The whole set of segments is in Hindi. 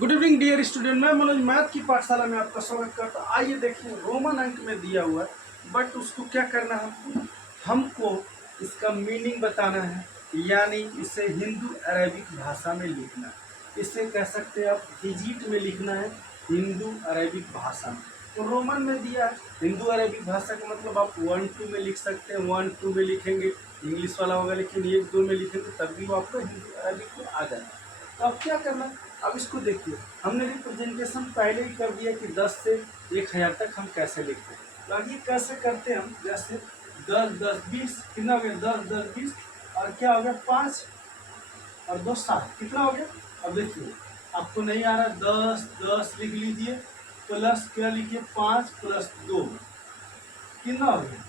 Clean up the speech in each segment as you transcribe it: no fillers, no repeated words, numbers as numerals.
गुड इवनिंग डियर स्टूडेंट, मैं मनोज मैथ की पाठशाला में आपका स्वागत करता हूँ। आइए देखिए, रोमन अंक में दिया हुआ है, बट उसको क्या करना है, हमको इसका मीनिंग बताना है, यानी इसे हिंदू अरेबिक भाषा में लिखना है। इसे कह सकते हैं आप डिजिट में लिखना है, हिंदू अरेबिक भाषा में। तो रोमन में दिया है हिंदू अरेबिक भाषा का मतलब आप 1-2 में लिख सकते हैं, 1-2 में लिखेंगे, इंग्लिश वाला होगा, लेकिन 1-2 में लिखेंगे तब भी वो आपको हिंदू अरेबिक में आ जाएगा। तो अब क्या करना है, अब इसको देखिए, हमने रिप्रेजेंटेशन पहले ही कर दिया कि 10 से 1000 तक हम कैसे लिखते हैं। तो अब ये कैसे करते हैं हम, जैसे 10 10 20 कितना हो गया, 10 10 20 और क्या हो गया 5 और 2 7, कितना हो गया। अब देखिए आपको नहीं आ रहा, 10 10 लिख लीजिए, प्लस क्या लिखिए 5 + 2 कितना हो गया,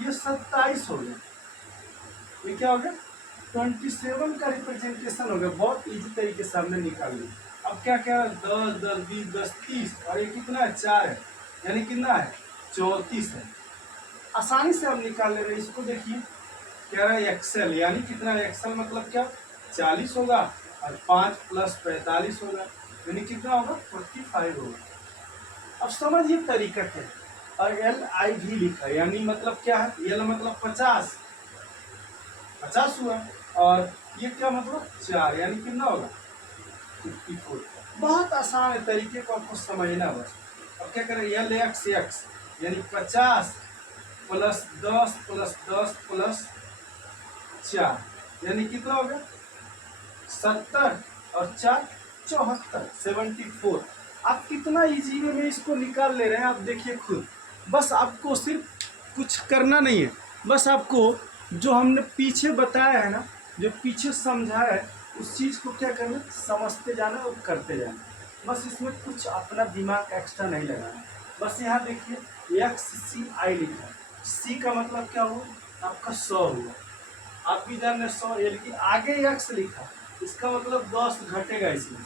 ये 27 हो गया। ये क्या हो गया, 27 का रिप्रेजेंटेशन हो गया। बहुत इजी तरीके से हमने निकाल लिया। अब क्या क्या 10 10 20 10 30 और ये कितना है 4 है, यानी कितना है 34 है। आसानी से हम निकाल ले रहे हैं। इसको देखिए कह रहा है एक्सेल, यानी कितना है एक्सेल मतलब क्या 40 होगा और 5 + 45 होगा, यानी कितना होगा 45 होगा। अब समझिए तरीका क्या है। और LI भी लिखा है, यानी मतलब क्या है, L मतलब 50 हुआ और ये क्या मतलब 4, यानी कितना होगा 54। बहुत आसान है, तरीके को आपको समझना बस। अब क्या करें, LX यानी 50 + 10 + 10 + 4, यानी कितना होगा 70 और 4 74, 74। आप कितना इजी वे में इसको निकाल ले रहे हैं, आप देखिए खुद। बस आपको सिर्फ कुछ करना नहीं है, बस आपको जो हमने पीछे बताया है ना, जो पीछे समझाया है, उस चीज़ को क्या करना, समझते जाना और करते जाना। बस इसमें कुछ अपना दिमाग एक्स्ट्रा नहीं लगाना। बस यहाँ देखिए XCI लिखा है, C का मतलब क्या हुआ आपका 100 हुआ। आप भी जान रहे 100, लेकिन आगे X लिखा, इसका मतलब 10 घटेगा इसमें।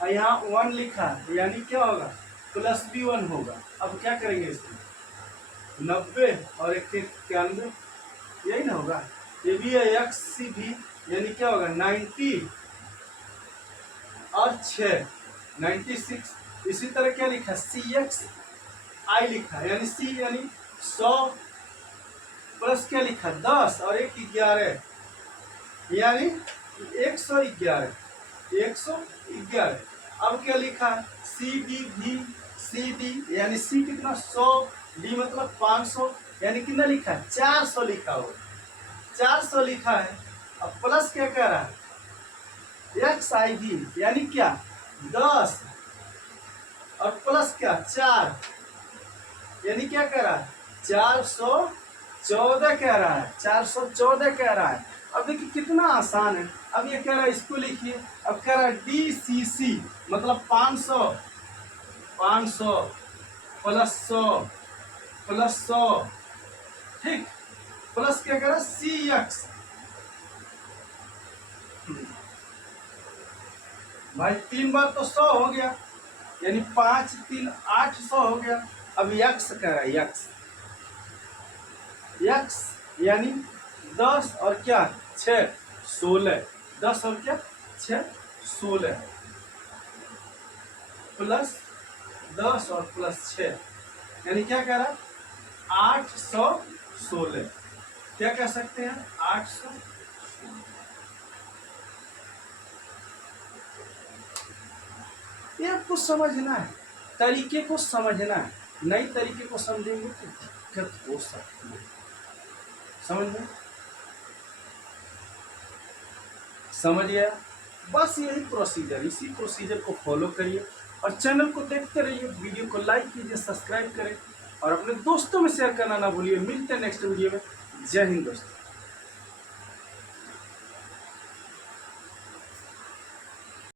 और यहाँ 1 लिखा है, यानी क्या होगा +B1 होगा। अब क्या करेंगे इसमें 90 और 91, यही ना होगा। ये भी है XC भी, यानी क्या होगा 90 और 6 96। इसी तरह क्या लिखा CXI लिखा, यानी C यानी 100 प्लस क्या लिखा 10 और 1 11, यानी 111 111। अब क्या लिखा है CD यानी C कितना 100, D मतलब 500, यानी कितना लिखा है 400 लिखा हो, 400 लिखा है। अब प्लस क्या कह रहा है XIV, यानी क्या 10 और प्लस क्या 4, यानी क्या कह रहा है 414 कह रहा है, 414 कह रहा है। अब देखिए कितना आसान है। अब ये कह रहा है इसको लिखिए। अब कह रहा है DCC मतलब 500 + 100 ठीक, प्लस क्या कह रहा है CX। भाई 3 बार तो 100 हो गया, यानी 5 3 800 हो गया। अब यक्स कह रहा है यक्स यानी 10 और क्या 6 16, 10 और क्या 6 16 प्लस 10 और प्लस 6, यानी क्या कह रहा है 816। क्या कह सकते हैं 800। ये आपको समझना है, तरीके को समझना है। नई तरीके को समझेंगे तो दिक्कत हो सकती है। समझ में समझ गया। बस यही प्रोसीजर, इसी प्रोसीजर को फॉलो करिए और चैनल को देखते रहिए। वीडियो को लाइक कीजिए, सब्सक्राइब करें और अपने दोस्तों में शेयर करना ना भूलिए। मिलते हैं नेक्स्ट वीडियो में। जय हिंद दोस्तों।